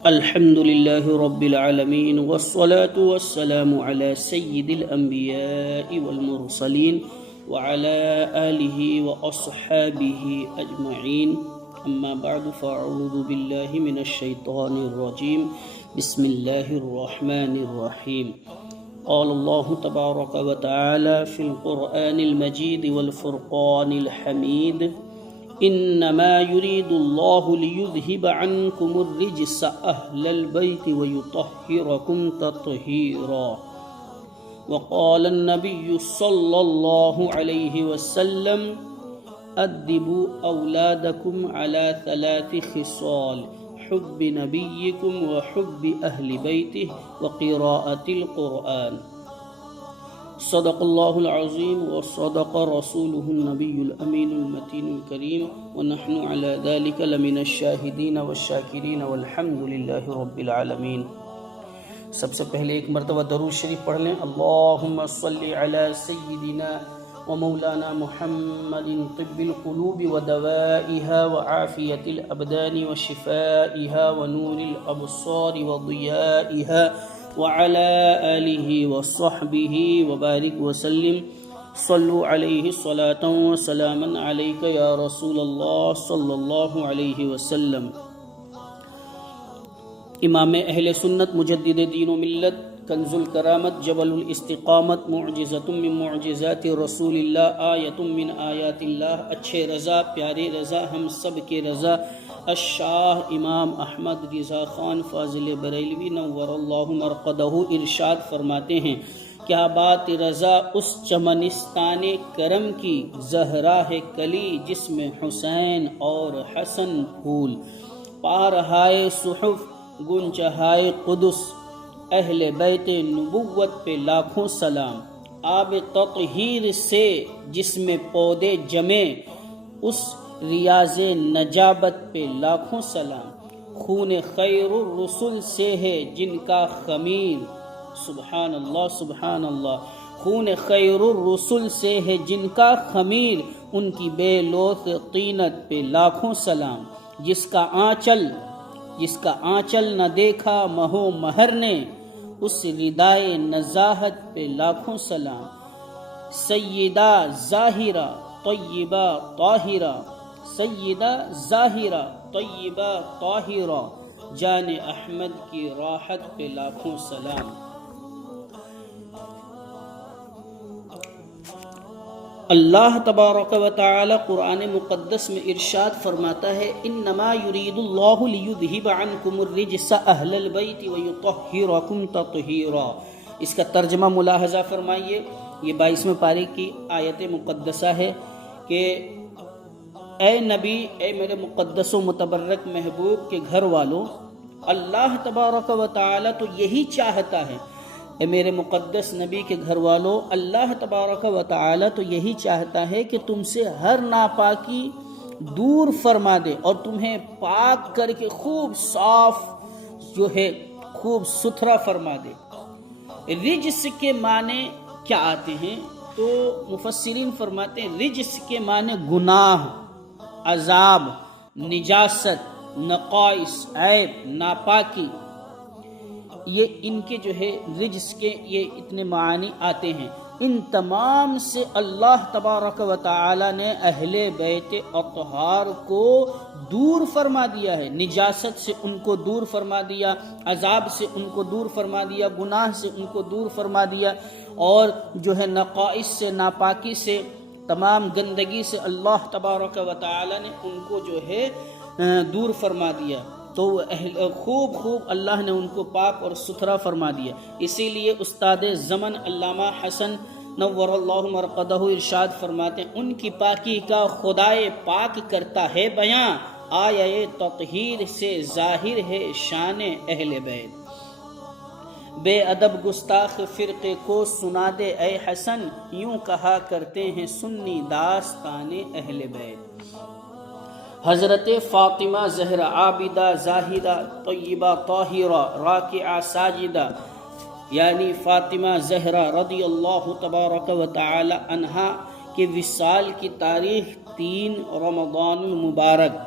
الحمد لله رب العالمين والصلاة والسلام على سيد الأنبياء والمرسلين وعلى آله وأصحابه أجمعين أما بعد فأعوذ بالله من الشيطان الرجيم بسم الله الرحمن الرحيم قال الله تبارك وتعالى في القرآن المجيد والفرقان الحميد إنما يريد الله ليذهب عنكم الرجس أهل البيت ويطهركم تطهيرا وقال النبي صلى الله عليه وسلم أدبوا أولادكم على 3 خصال حب نبيكم وحب أهل بيته وقراءة القرآن صدق الله العظيم وصدق رسوله النبي الأمين المتين الكريم ونحن على ذلك لمن الشاهدين والشاكرين والحمد لله رب العالمين۔ سب سے پہلے ایک مرتبہ درود شریف پڑھ لیں۔ اللہم صلی علی سیدنا ومولانا محمد طب القلوب ودوائها وعافیت الابدان وشفائها ونور الابصار وضیائها وعلى آله وصحبه وبارك وسلم صلوا عليه صلاة وسلاما عليك يا رسول الله صلى الله عليه وسلم۔ امام اہل سنت، مجدد دین و ملت، کنز الکرامت، جبل الاستقامت، معجزۃ من معجزات رسول اللہ، آیت من آیات اللہ، اچھے رضا، پیارے رضا، ہم سب کے رضا، الشاہ امام احمد رضا خان فاضل بریلوی نور اللہ مرقدہ ارشاد فرماتے ہیں، کیا بات رضا اس چمنستان کرم کی، زہرا ہے کلی جس میں حسین اور حسن پھول، پارہائے صحف گنچہائے قدس، اہل بیت نبوت پہ لاکھوں سلام، آب تطہیر سے جس میں پودے جمے، اس ریاض نجابت پہ لاکھوں سلام، خون خیر الرسل سے ہے جن کا خمیر، سبحان اللہ سبحان اللہ، خون خیر الرسل سے ہے جن کا خمیر، ان کی بے لوث طینت پہ لاکھوں سلام، جس کا آنچل نہ دیکھا مہو مہر نے، اس ردائے نزاہت پہ لاکھوں سلام، سیدہ ظاہرہ طیبہ طاہرہ، سیدہ ظاہرہ طیبہ طاہرہ، جان احمد کی راحت پہ لاکھوں سلام۔ اللہ تبارک و تعالی قرآن مقدس میں ارشاد فرماتا ہے، انما یرید اللہ لیذہب عنکم الرجس اہل البیت ویطہرکم تطہیرا۔ اس کا ترجمہ ملاحظہ فرمائیے، یہ 22ویں پارے کی آیت مقدسہ ہے کہ اے نبی، اے میرے مقدس و متبرک محبوب کے گھر والوں، اللہ تبارک و تعالی تو یہی چاہتا ہے، اے میرے مقدس نبی کے گھر والوں، اللہ تبارک و تعالی تو یہی چاہتا ہے کہ تم سے ہر ناپاکی دور فرما دے اور تمہیں پاک کر کے خوب صاف جو ہے خوب ستھرا فرما دے۔ رجس کے معنی کیا آتے ہیں؟ تو مفسرین فرماتے ہیں رجس کے معنی گناہ، عذاب، نجاست، نقائص، عیب، ناپاکی، یہ ان کے جو ہے رجس کے یہ اتنے معنی آتے ہیں۔ ان تمام سے اللہ تبارک و تعالی نے اہل بیت اطہار کو دور فرما دیا ہے، نجاست سے ان کو دور فرما دیا، عذاب سے ان کو دور فرما دیا، گناہ سے ان کو دور فرما دیا، اور جو ہے نقائص سے، ناپاکی سے، تمام گندگی سے اللہ تبارک و تعالی نے ان کو جو ہے دور فرما دیا، تو خوب اللہ نے ان کو پاک اور ستھرا فرما دیا۔ اسی لیے استاد زمن علامہ حسن نور اللہ مرقدہ ارشاد فرماتے ہیں، ان کی پاکی کا خدائے پاک کرتا ہے بیاں، آیہ تطہیر سے ظاہر ہے شان اہل بیت۔ بے ادب گستاخ فرقے کو سنا دے اے حسن، یوں کہا کرتے ہیں سنی داستان اہل بیت۔ حضرت فاطمہ زہرا عابدہ زاہدہ طیبہ طاہرہ راکعہ ساجدہ، یعنی فاطمہ زہرا رضی اللہ تبارک و تعالی عنہا کے وصال کی تاریخ 3 رمضان المبارک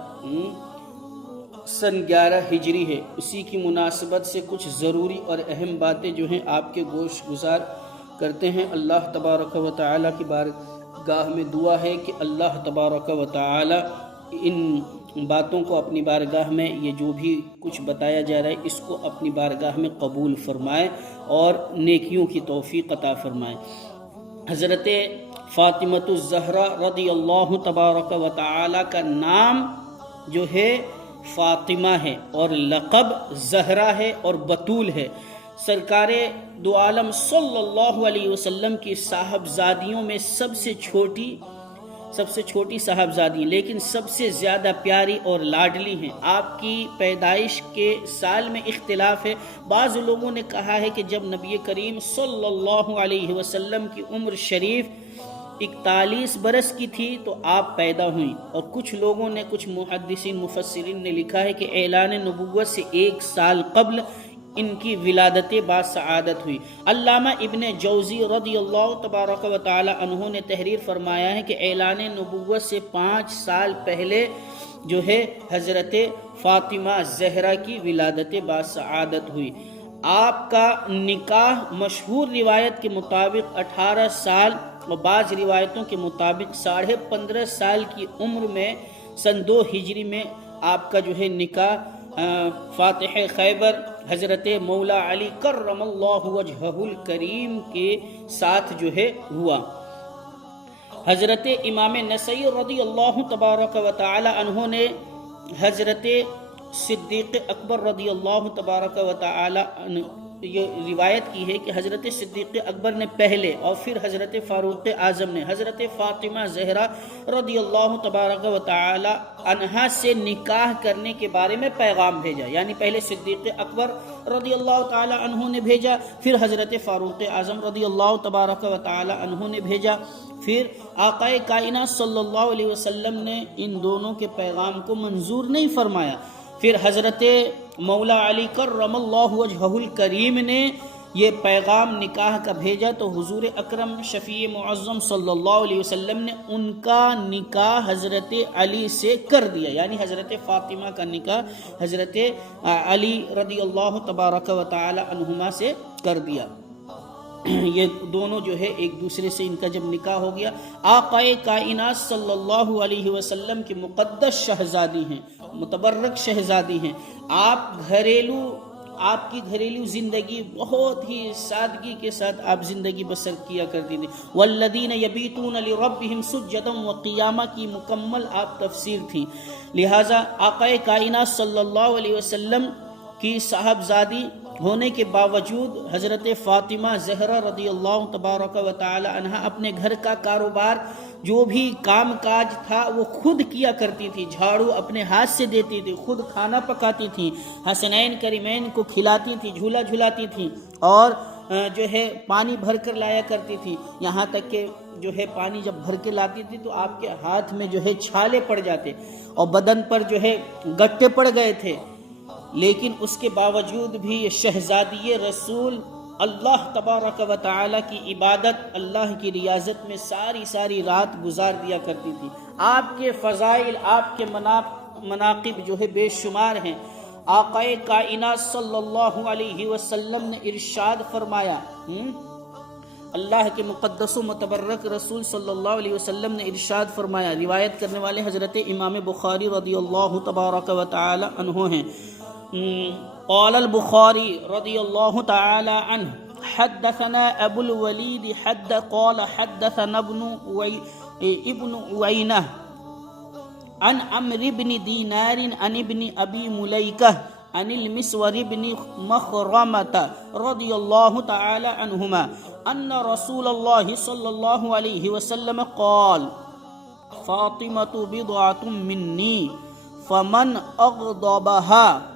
سن 11 ہجری ہے، اسی کی مناسبت سے کچھ ضروری اور اہم باتیں جو ہیں آپ کے گوش گزار کرتے ہیں۔ اللہ تبارک و تعالیٰ کی بارگاہ میں دعا ہے کہ اللہ تبارک و تعالیٰ ان باتوں کو اپنی بارگاہ میں، یہ جو بھی کچھ بتایا جا رہا ہے، اس کو اپنی بارگاہ میں قبول فرمائے اور نیکیوں کی توفیق عطا فرمائے۔ حضرت فاطمۃ الزہرا رضی اللہ تبارک و تعالی کا نام جو ہے فاطمہ ہے اور لقب زہرا ہے اور بطول ہے۔ سرکار دو عالم صلی اللہ علیہ وسلم کی صاحبزادیوں میں سب سے چھوٹی صاحبزادی، لیکن سب سے زیادہ پیاری اور لاڈلی ہیں۔ آپ کی پیدائش کے سال میں اختلاف ہے۔ بعض لوگوں نے کہا ہے کہ جب نبی کریم صلی اللہ علیہ وسلم کی عمر شریف 41 برس کی تھی تو آپ پیدا ہوئیں، اور کچھ لوگوں نے، کچھ محدثین مفسرین نے لکھا ہے کہ اعلان نبوت سے 1 سال قبل ان کی ولادت باسعادت ہوئی۔ علامہ ابن جوزی رضی اللہ تبارک و تعالی عنہ نے تحریر فرمایا ہے کہ اعلان نبوت سے 5 سال پہلے جو ہے حضرت فاطمہ زہرا کی ولادت باسعادت ہوئی۔ آپ کا نکاح مشہور روایت کے مطابق 18 سال اور بعض روایتوں کے مطابق 15.5 سال کی عمر میں سن 2 ہجری میں آپ کا جو ہے نکاح فاتح خیبر حضرت مولا علی کرم اللہ وجہہ الکریم کے ساتھ جو ہے ہوا۔ حضرت امام نسائی رضی اللہ تبارک و تعالی عنہ نے حضرت صدیق اکبر رضی اللہ تبارک و تعالی یہ روایت کی ہے کہ حضرت صدیق اکبر نے پہلے اور پھر حضرت فاروق اعظم نے حضرت فاطمہ زہرا رضی اللہ تبارک و تعالی عنہا سے نکاح کرنے کے بارے میں پیغام بھیجا، یعنی پہلے صدیق اکبر رضی اللہ تعالی عنہ نے بھیجا، پھر حضرت فاروق اعظم رضی اللہ تبارک و تعالی عنہ نے بھیجا، پھر آقا کائنات صلی اللہ علیہ وسلم نے ان دونوں کے پیغام کو منظور نہیں فرمایا۔ پھر حضرت مولا علی کرم اللہ وجہہ الکریم نے یہ پیغام نکاح کا بھیجا تو حضور اکرم شفیع معظم صلی اللہ علیہ وسلم نے ان کا نکاح حضرت علی سے کر دیا، یعنی حضرت فاطمہ کا نکاح حضرت علی رضی اللہ تبارک و تعالی عنہما سے کر دیا۔ یہ دونوں جو ہے ایک دوسرے سے ان کا جب نکاح ہو گیا، آقا کائنات صلی اللہ علیہ وسلم کی مقدس شہزادی ہیں، متبرک شہزادی ہیں۔ آپ کی گھریلو زندگی بہت ہی سادگی کے ساتھ آپ زندگی بسر کیا کرتی تھی۔ والذین یبیتون لربہم سجدا وقیاما کی مکمل آپ تفسیر تھی، لہٰذا آقا کائنات صلی اللہ علیہ وسلم کی صاحبزادی ہونے کے باوجود حضرت فاطمہ زہرا رضی اللہ تبارک و تعالی عنہا اپنے گھر کا کاروبار، جو بھی کام کاج تھا وہ خود کیا کرتی تھی، جھاڑو اپنے ہاتھ سے دیتی تھی، خود کھانا پکاتی تھی، حسنین کریمین کو کھلاتی تھی، جھولا جھلاتی تھی، اور جو ہے پانی بھر کر لایا کرتی تھی، یہاں تک کہ جو ہے پانی جب بھر کے لاتی تھی تو آپ کے ہاتھ میں جو ہے چھالے پڑ جاتے اور بدن پر جو ہے گٹے پڑ گئے تھے، لیکن اس کے باوجود بھی یہ شہزادی رسول اللہ تبارک و تعالی کی عبادت، اللہ کی ریاضت میں ساری رات گزار دیا کرتی تھی۔ آپ کے فضائل، آپ کے مناقب جو ہے بے شمار ہیں۔ آقا کائنات صلی اللہ علیہ وسلم نے ارشاد فرمایا، اللہ کے مقدس و متبرک رسول صلی اللہ علیہ وسلم نے ارشاد فرمایا، روایت کرنے والے حضرت امام بخاری رضی اللہ تبارک و تعالی عنہ ہیں۔ قال البخاری رضی اللہ تعالی عنہ حدثنا ابو الولید قال حدثنا ابن عوینہ عن عمرو بن دینار عن ابن ابی ملیکہ عن المسور بن مخرمة رضی اللہ تعالی عنہما ان رسول اللہ صلی اللہ علیہ وسلم قال فاطمة بضعة منی فمن اغضبها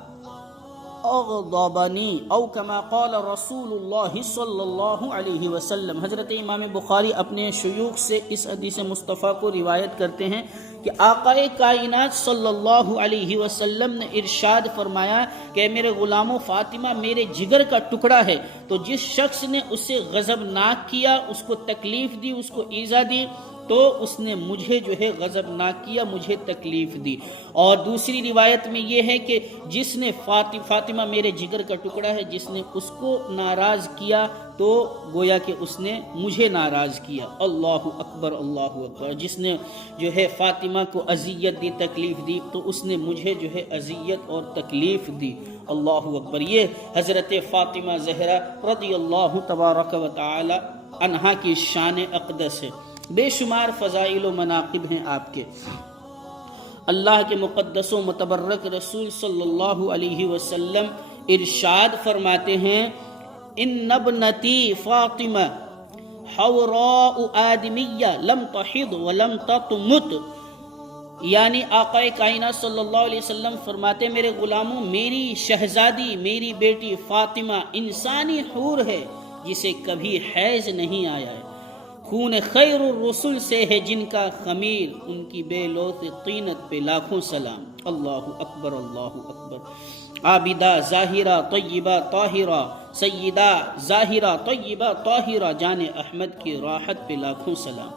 اغضبنی او کما قال رسول اللہ صلی اللہ علیہ وسلم۔ حضرت امام بخاری اپنے شیوخ سے اس حدیث مصطفیٰ کو روایت کرتے ہیں کہ آقا کائنات صلی اللہ علیہ وسلم نے ارشاد فرمایا کہ میرے غلاموں، فاطمہ میرے جگر کا ٹکڑا ہے، تو جس شخص نے اسے غضبناک کیا، اس کو تکلیف دی، اس کو ایذا دی، تو اس نے مجھے جو ہے غضب نہ کیا، مجھے تکلیف دی۔ اور دوسری روایت میں یہ ہے کہ جس نے فاطمہ میرے جگر کا ٹکڑا ہے، جس نے اس کو ناراض کیا تو گویا کہ اس نے مجھے ناراض کیا۔ اللہ اکبر اللہ اکبر۔ جس نے جو ہے فاطمہ کو اذیت دی، تکلیف دی، تو اس نے مجھے جو ہے اذیت اور تکلیف دی۔ اللہ اکبر۔ یہ حضرت فاطمہ زہرا رضی اللہ تبارک و تعالی عنہا کی شان اقدس ہے۔ بے شمار فضائل و مناقب ہیں آپ کے۔ اللہ کے مقدس و متبرک رسول صلی اللہ علیہ وسلم ارشاد فرماتے ہیں، ان ابنتی فاطمہ حوراء آدمیہ لم تحض ولم تمت، یعنی آقا کائنات صلی اللہ علیہ وسلم فرماتے، میرے غلاموں، میری شہزادی، میری بیٹی فاطمہ انسانی حور ہے جسے کبھی حیض نہیں آیا ہے، خون خیر الرسل سے ہے جن کا خمیر، ان کی بے لوث طینت پہ لاکھوں سلام۔ اللہ اکبر اللہ اکبر۔ عابدہ ظاہرہ طیبہ طاہرہ، سیدہ ظاہرہ طیبہ طاہرہ، جان احمد کی راحت پہ لاکھوں سلام۔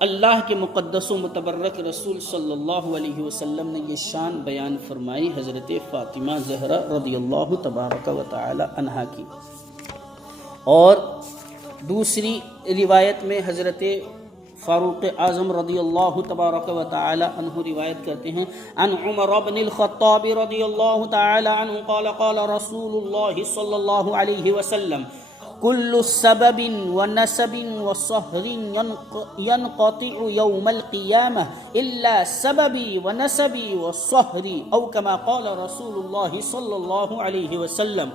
اللہ کے مقدس و متبرک رسول صلی اللہ علیہ وسلم نے یہ شان بیان فرمائی حضرت فاطمہ زہرا رضی اللہ تبارک و تعالی عنہا کی۔ اور دوسری روایت میں حضرت فاروق اعظم رضی اللہ تبارک و تعالی عنہ روایت کرتے ہیں، عن عمر بن الخطاب رضی اللہ تعالی عنہ قال قال رسول اللہ صلی اللہ علیہ وسلم، كل سبب ونسب وصهر ينقطع يوم القيامة إلا سببي ونسبي وصهري، أو كما قال رسول الله صلى الله عليه وسلم۔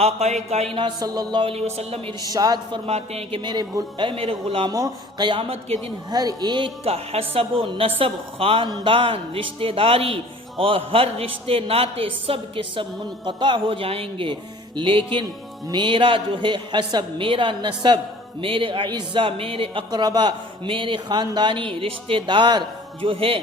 آقا کائنات صلی اللہ علیہ وسلم ارشاد فرماتے ہیں کہ میرے غلاموں، قیامت کے دن ہر ایک کا حسب و نسب، خاندان، رشتہ داری اور ہر رشتے ناتے سب کے سب منقطع ہو جائیں گے، لیکن میرا جو ہے حسب، میرا نسب، میرے اعزہ، میرے اقربا، میرے خاندانی رشتہ دار جو ہے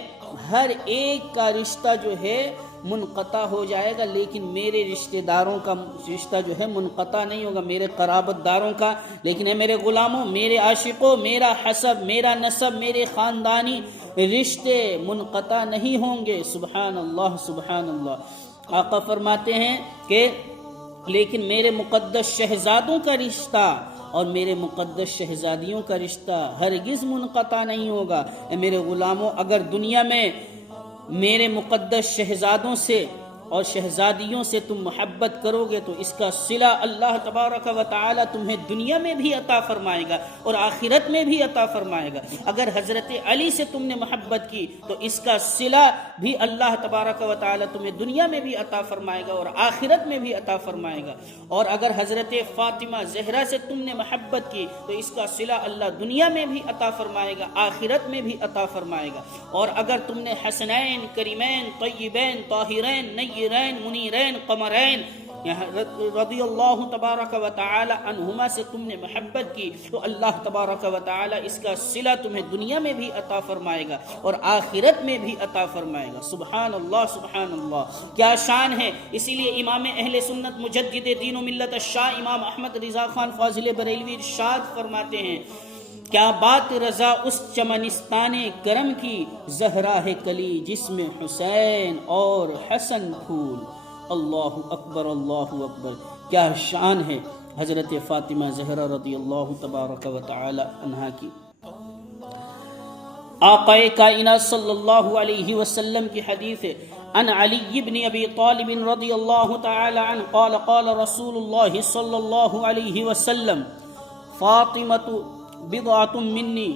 ہر ایک کا رشتہ جو ہے منقطع ہو جائے گا، لیکن میرے رشتہ داروں کا رشتہ جو ہے منقطع نہیں ہوگا، میرے قرابت داروں کا۔ لیکن اے میرے غلاموں، میرے عاشقوں، میرا حسب، میرا نسب، میرے خاندانی رشتے منقطع نہیں ہوں گے۔ سبحان اللہ سبحان اللہ۔ آقا فرماتے ہیں کہ لیکن میرے مقدس شہزادوں کا رشتہ اور میرے مقدس شہزادیوں کا رشتہ ہرگز منقطع نہیں ہوگا۔ اے میرے غلاموں، اگر دنیا میں میرے مقدس شہزادوں سے اور شہزادیوں سے تم محبت کرو گے تو اس کا صلہ اللہ تبارک و تعالی تمہیں دنیا میں بھی عطا فرمائے گا اور آخرت میں بھی عطا فرمائے گا۔ اگر حضرت علی سے تم نے محبت کی تو اس کا صلہ بھی اللہ تبارک و تعالی تمہیں دنیا میں بھی عطا فرمائے گا اور آخرت میں بھی عطا فرمائے گا۔ اور اگر حضرت فاطمہ زہرا سے تم نے محبت کی تو اس کا صلہ اللہ دنیا میں بھی عطا فرمائے گا، آخرت میں بھی عطا فرمائے گا۔ اور اگر تم نے حسنین، کریمین، طیبین، طاہرین، نیرین، منیرین، قمرین رضی اللہ تبارک و تعالی عنہما سے تم نے محبت کی تو اللہ تبارک و تعالی اس کا صلہ تمہیں دنیا میں بھی عطا فرمائے گا اور آخرت میں بھی عطا فرمائے گا۔ سبحان اللہ سبحان اللہ، کیا شان ہے۔ اسی لیے امام اہل سنت مجدد دین و ملت الشاہ امام احمد رضا خان فاضل بریلوی ارشاد فرماتے ہیں، کیا بات رضا اس چمنستان کرم کی، زہرا ہے کلی جس میں حسین اور حسن پھول۔ اللہ اکبر اللہ اکبر، کیا شان ہے حضرت فاطمہ زہرا رضی اللہ تبارک و تعالی عنہا کی۔ آقا کائنات صلی اللہ علیہ وسلم کی حدیث ہے، عن علی بن ابی طالب رضی اللہ تعالی عنہ قال قال رسول اللہ صلی اللہ علیہ وسلم، فاطمۃ بضعۃ منی۔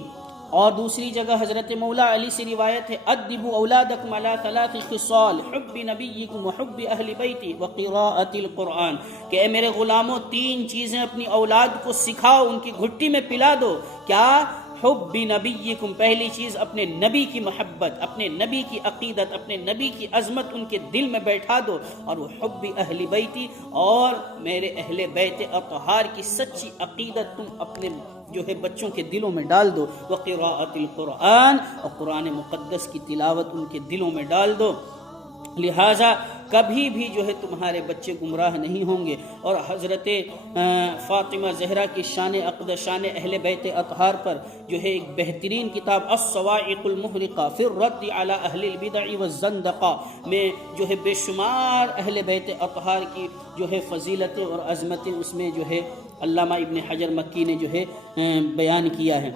اور دوسری جگہ حضرت مولا علی سے روایت ہے، ادبوا اولادکم علی ثلاث خصال، حب نبیکم وحب اہل بیتی وقراءۃ القرآن، کہ اے میرے غلاموں، تین چیزیں اپنی اولاد کو سکھاؤ، ان کی گھٹی میں پلا دو۔ کیا؟ حب نبیکم، پہلی چیز اپنے نبی کی محبت، اپنے نبی کی عقیدت، اپنے نبی کی عظمت ان کے دل میں بیٹھا دو، اور وہ حب اہل بیتی، اور میرے اہل بیت اطہار کی سچی عقیدت تم اپنے جو ہے بچوں کے دلوں میں ڈال دو۔ وقراءۃ القرآن، اور قرآن مقدس کی تلاوت ان کے دلوں میں ڈال دو۔ لہٰذا کبھی بھی جو ہے تمہارے بچے گمراہ نہیں ہوں گے۔ اور حضرت فاطمہ زہرا کی شان اقدس، شان اہل بیت اطہار پر جو ہے ایک بہترین کتاب الصواعق المحرقہ فی الرد علی اہل البدع والزندقہ میں جو ہے بے شمار اہل بیت اطہار کی جو ہے فضیلتیں اور عظمتیں اس میں جو ہے علامہ ابن حجر مکی نے جو ہے بیان کیا ہے۔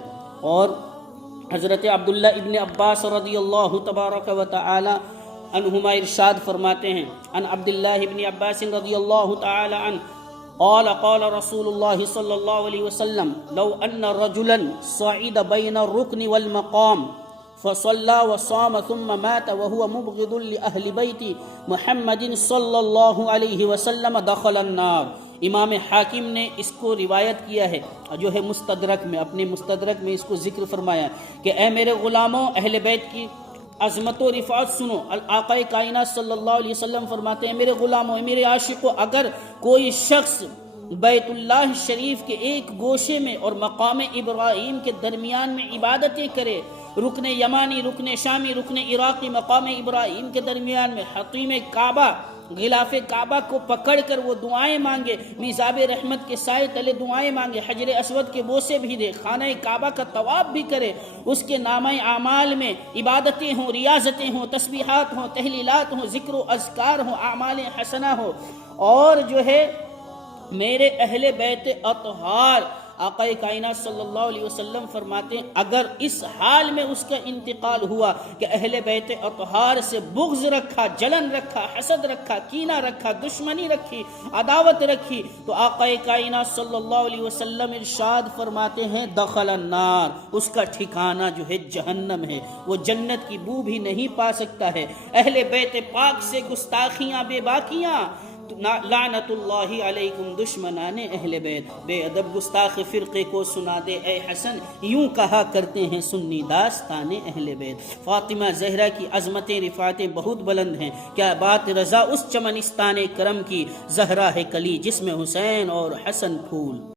اور حضرت عبداللہ ابن عباس رضی اللہ تبارک و تعالی عنہما ارشاد فرماتے ہیں، عن عبداللہ ابن عباس رضی اللہ تعالی عنہ قال قال رسول اللہ صلی اللہ علیہ وسلم لو ان رجلا صعد بین الرکن والمقام فصلى وصام ثم مات وهو مبغض لأهل بيت محمد صلی اللہ علیہ وسلم دخل النار۔ امام حاکم نے اس کو روایت کیا ہے جو ہے مستدرک میں، اپنے مستدرک میں اس کو ذکر فرمایا کہ اے میرے غلاموں، اہل بیت کی عظمت و رفعت سنو۔ آقا کائنات صلی اللہ علیہ وسلم فرماتے ہیں، میرے غلاموں، میرے عاشقوں، اگر کوئی شخص بیت اللہ شریف کے ایک گوشے میں اور مقام ابراہیم کے درمیان میں عبادتیں کرے، رکن یمانی، رکن شامی، رکن عراقی، مقام ابراہیم کے درمیان میں حطیم کعبہ، غلاف کعبہ کو پکڑ کر وہ دعائیں مانگے، میزاب رحمت کے سائے تلے دعائیں مانگے، حجر اسود کے بوسے بھی دے، خانہ کعبہ کا طواف بھی کرے، اس کے نامہ اعمال میں عبادتیں ہوں، ریاضتیں ہوں، تسبیحات ہوں، تحلیلات ہوں، ذکر و اذکار ہوں، اعمال حسنہ ہو، اور جو ہے میرے اہل بیت اطہار، آقا کائنات صلی اللہ علیہ وسلم فرماتے ہیں اگر اس حال میں اس کا انتقال ہوا کہ اہل بیت اطہار سے بغض رکھا، جلن رکھا، حسد رکھا، کینہ رکھا، دشمنی رکھی، عداوت رکھی، تو آقا کائنات صلی اللہ علیہ وسلم ارشاد فرماتے ہیں دخل النار، اس کا ٹھکانہ جو ہے جہنم ہے، وہ جنت کی بو بھی نہیں پا سکتا ہے۔ اہل بیت پاک سے گستاخیاں، بے باکیاں، لعنت اللہ علیکم دشمنان اہل بیت، بے ادب گستاخ فرقے کو سنا دے اے حسن، یوں کہا کرتے ہیں سنی داستان اہل بیت۔ فاطمہ زہرا کی عظمتیں، رفعتیں بہت بلند ہیں، کیا بات رضا اس چمنستان کرم کی، زہرا ہے کلی جس میں حسین اور حسن پھول۔